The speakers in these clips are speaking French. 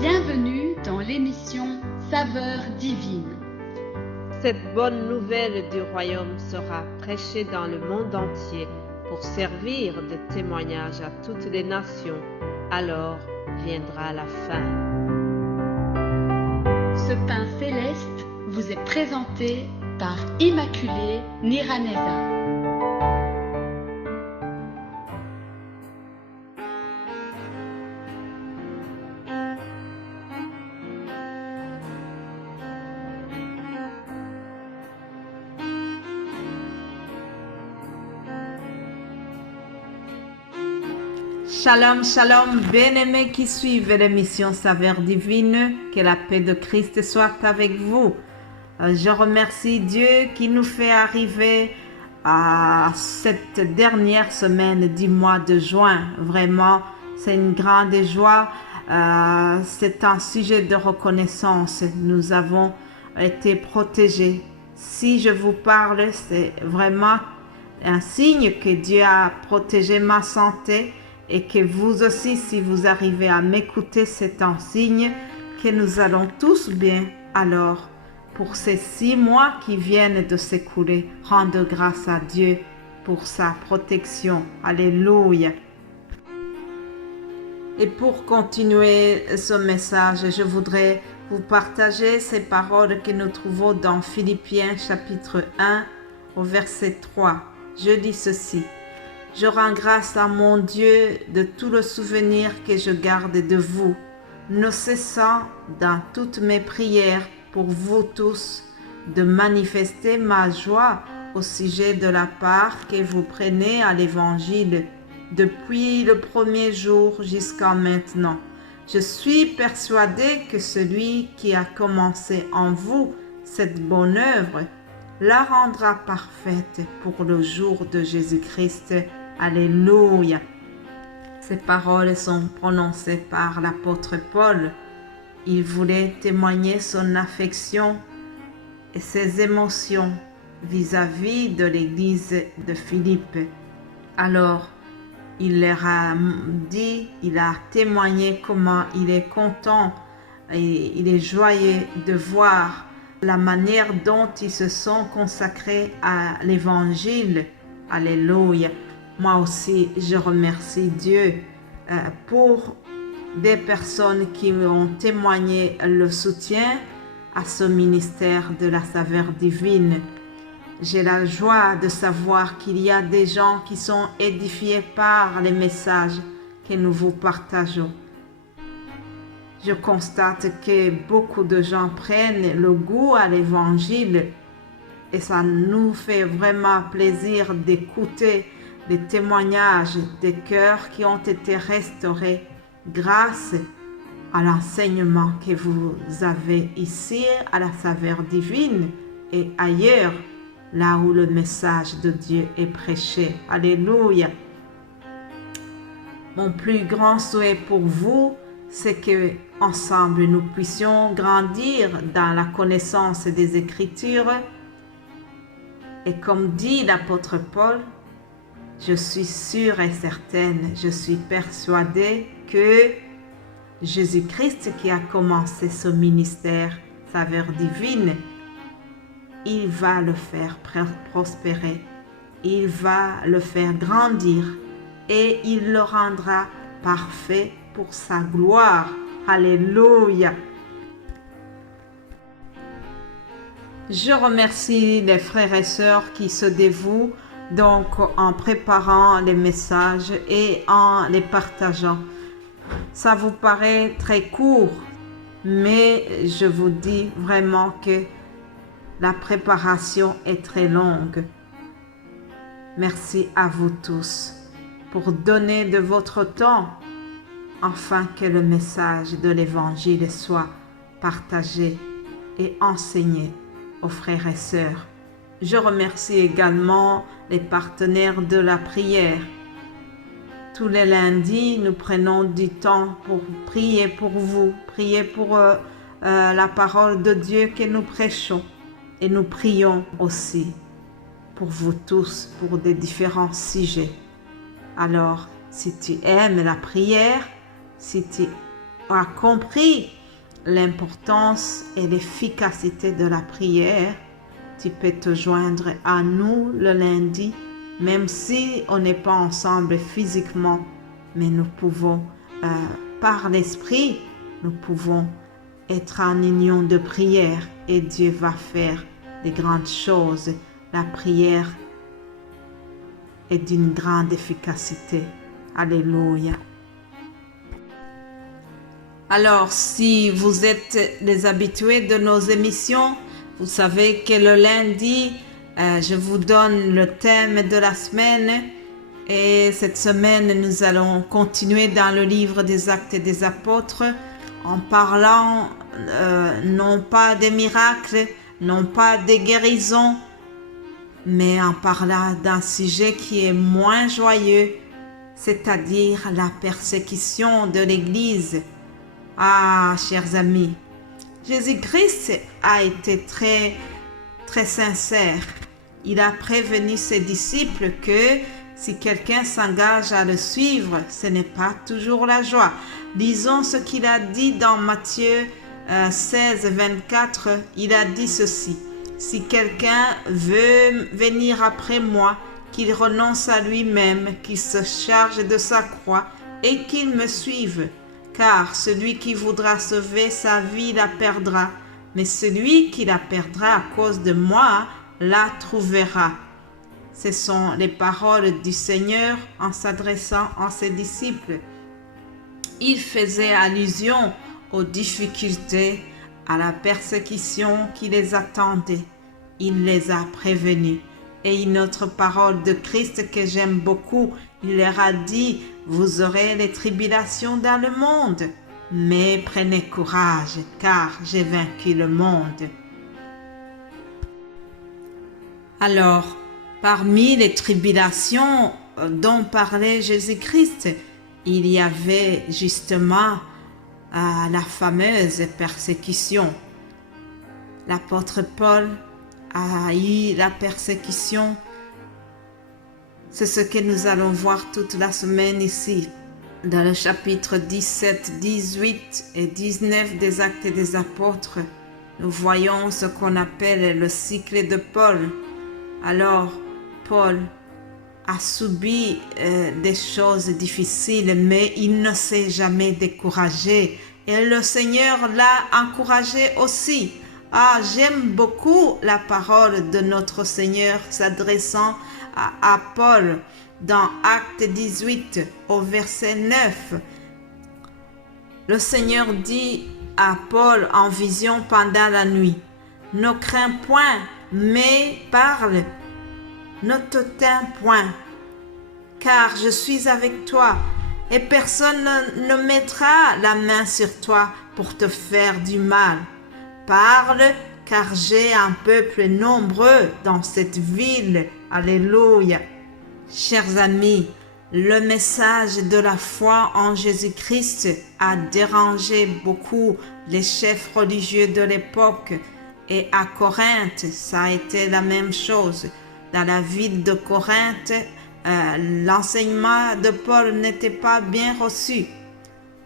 Bienvenue dans l'émission Saveurs divines. Cette bonne nouvelle du royaume sera prêchée dans le monde entier pour servir de témoignage à toutes les nations. Alors viendra la fin. Ce pain céleste vous est présenté par Immaculée Niraneza. Shalom, shalom, bien-aimés qui suivent l'émission Saveurs divines, que la paix de Christ soit avec vous. Je remercie Dieu qui nous fait arriver à cette dernière semaine du mois de juin. Vraiment, c'est une grande joie. C'est un sujet de reconnaissance. Nous avons été protégés. Si je vous parle, c'est vraiment un signe que Dieu a protégé ma santé. Et que vous aussi, si vous arrivez à m'écouter, c'est un signe que nous allons tous bien. Alors, pour ces 6 mois qui viennent de s'écouler, rendre grâce à Dieu pour sa protection. Alléluia. Et pour continuer ce message, je voudrais vous partager ces paroles que nous trouvons dans Philippiens chapitre 1 au verset 3. Je dis ceci. Je rends grâce à mon Dieu de tout le souvenir que je garde de vous, ne cessant dans toutes mes prières pour vous tous de manifester ma joie au sujet de la part que vous prenez à l'Évangile depuis le premier jour jusqu'à maintenant. Je suis persuadée que celui qui a commencé en vous cette bonne œuvre la rendra parfaite pour le jour de Jésus-Christ. Alléluia. Ces paroles sont prononcées par l'apôtre Paul. Il voulait témoigner son affection et ses émotions vis-à-vis de l'église de Philippe. Alors, il leur a dit, il a témoigné comment il est content et il est joyeux de voir la manière dont ils se sont consacrés à l'évangile. Alléluia. Moi aussi, je remercie Dieu pour des personnes qui ont témoigné le soutien à ce ministère de la saveur divine. J'ai la joie de savoir qu'il y a des gens qui sont édifiés par les messages que nous vous partageons. Je constate que beaucoup de gens prennent le goût à l'évangile et ça nous fait vraiment plaisir d'écouter des témoignages des cœurs qui ont été restaurés grâce à l'enseignement que vous avez ici à la saveur divine et ailleurs, là où le message de Dieu est prêché. Alléluia. Mon plus grand souhait pour vous, c'est que ensemble nous puissions grandir dans la connaissance des Écritures. Et comme dit l'apôtre Paul, je suis sûre et certaine, je suis persuadée que Jésus-Christ qui a commencé ce ministère, saveur divine, il va le faire prospérer, il va le faire grandir et il le rendra parfait pour sa gloire. Alléluia. Je remercie les frères et sœurs qui se dévouent donc en préparant les messages et en les partageant. Ça vous paraît très court, mais je vous dis vraiment que la préparation est très longue. Merci à vous tous pour donner de votre temps afin que le message de l'Évangile soit partagé et enseigné aux frères et sœurs. Je remercie également les partenaires de la prière. Tous les lundis, nous prenons du temps pour prier pour vous, prier pour la parole de Dieu que nous prêchons. Et nous prions aussi pour vous tous, pour des différents sujets. Alors, si tu aimes la prière, si tu as compris l'importance et l'efficacité de la prière, tu peux te joindre à nous le lundi, même si on n'est pas ensemble physiquement, mais nous pouvons, par l'esprit, nous pouvons être en union de prière et Dieu va faire de grandes choses. La prière est d'une grande efficacité. Alléluia. Alors, si vous êtes des habitués de nos émissions, vous savez que le lundi, je vous donne le thème de la semaine. Et cette semaine, nous allons continuer dans le livre des Actes des Apôtres en parlant non pas des miracles, non pas des guérisons, mais en parlant d'un sujet qui est moins joyeux, c'est-à-dire la persécution de l'Église. Ah, chers amis, Jésus-Christ a été très, très sincère. Il a prévenu ses disciples que si quelqu'un s'engage à le suivre, ce n'est pas toujours la joie. Lisons ce qu'il a dit dans Matthieu 16, 24. Il a dit ceci: « Si quelqu'un veut venir après moi, qu'il renonce à lui-même, qu'il se charge de sa croix et qu'il me suive. Car celui qui voudra sauver sa vie la perdra, mais celui qui la perdra à cause de moi la trouvera. » Ce sont les paroles du Seigneur en s'adressant à ses disciples. Il faisait allusion aux difficultés, à la persécution qui les attendait. Il les a prévenus. Et une autre parole de Christ que j'aime beaucoup, il leur a dit: « Vous aurez les tribulations dans le monde, mais prenez courage, car j'ai vaincu le monde. » Alors, parmi les tribulations dont parlait Jésus-Christ, il y avait justement la fameuse persécution. L'apôtre Paul a eu la persécution. C'est ce que nous allons voir toute la semaine ici. Dans le chapitre 17, 18 et 19 des Actes des Apôtres, nous voyons ce qu'on appelle le cycle de Paul. Alors, Paul a subi des choses difficiles, mais il ne s'est jamais découragé. Et le Seigneur l'a encouragé aussi. Ah, j'aime beaucoup la parole de notre Seigneur s'adressant à Paul dans Acte 18 au verset 9. Le Seigneur dit à Paul en vision pendant la nuit: « Ne crains point, mais parle, ne te tais point, car je suis avec toi, et personne ne mettra la main sur toi pour te faire du mal. Parle, car j'ai un peuple nombreux dans cette ville. » Alléluia. Chers amis, le message de la foi en Jésus-Christ a dérangé beaucoup les chefs religieux de l'époque. Et à Corinthe, ça a été la même chose. Dans la ville de Corinthe, l'enseignement de Paul n'était pas bien reçu.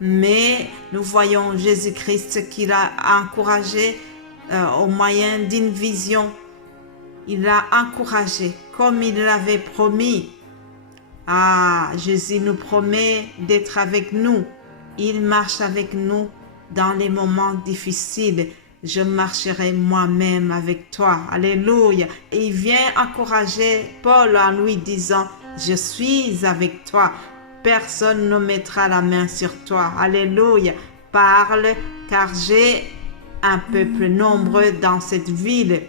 Mais nous voyons Jésus-Christ qui l'a encouragé au moyen d'une vision. Il l'a encouragé comme il l'avait promis. Ah, Jésus nous promet d'être avec nous. Il marche avec nous dans les moments difficiles. Je marcherai moi-même avec toi. Alléluia. Et il vient encourager Paul en lui disant: « Je suis avec toi. Personne ne mettra la main sur toi. » Alléluia. Parle, car j'ai un peuple nombreux dans cette ville.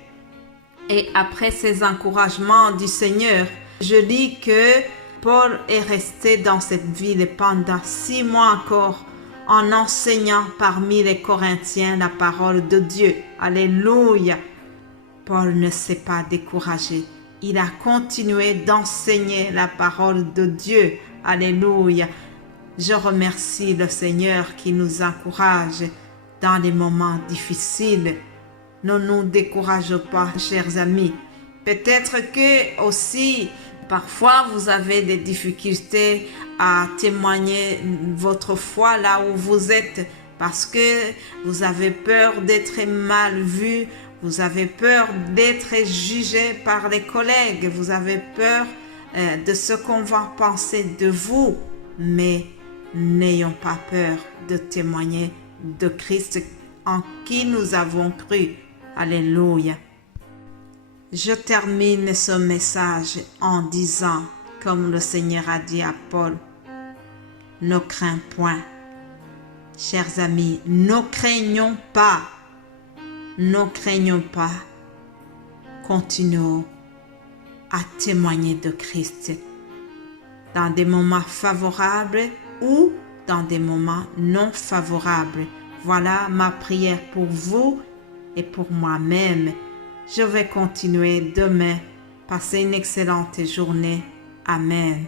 Et après ces encouragements du Seigneur, je lis que Paul est resté dans cette ville pendant 6 mois encore, en enseignant parmi les Corinthiens la parole de Dieu. Alléluia. Paul ne s'est pas découragé. Il a continué d'enseigner la parole de Dieu. Alléluia. Je remercie le Seigneur qui nous encourage dans les moments difficiles. Ne nous décourageons pas, chers amis. Peut-être que aussi, parfois, vous avez des difficultés à témoigner votre foi là où vous êtes. parce que vous avez peur d'être mal vu, vous avez peur d'être jugé par les collègues, vous avez peur de ce qu'on va penser de vous, mais n'ayons pas peur de témoigner de Christ en qui nous avons cru. Alléluia. Je termine ce message en disant, comme le Seigneur a dit à Paul, ne crains point. Chers amis, ne craignons pas. Ne craignons pas. Continuons à témoigner de Christ dans des moments favorables ou dans des moments non favorables. Voilà ma prière pour vous et pour moi-même. Je vais continuer demain. Passez une excellente journée. Amen.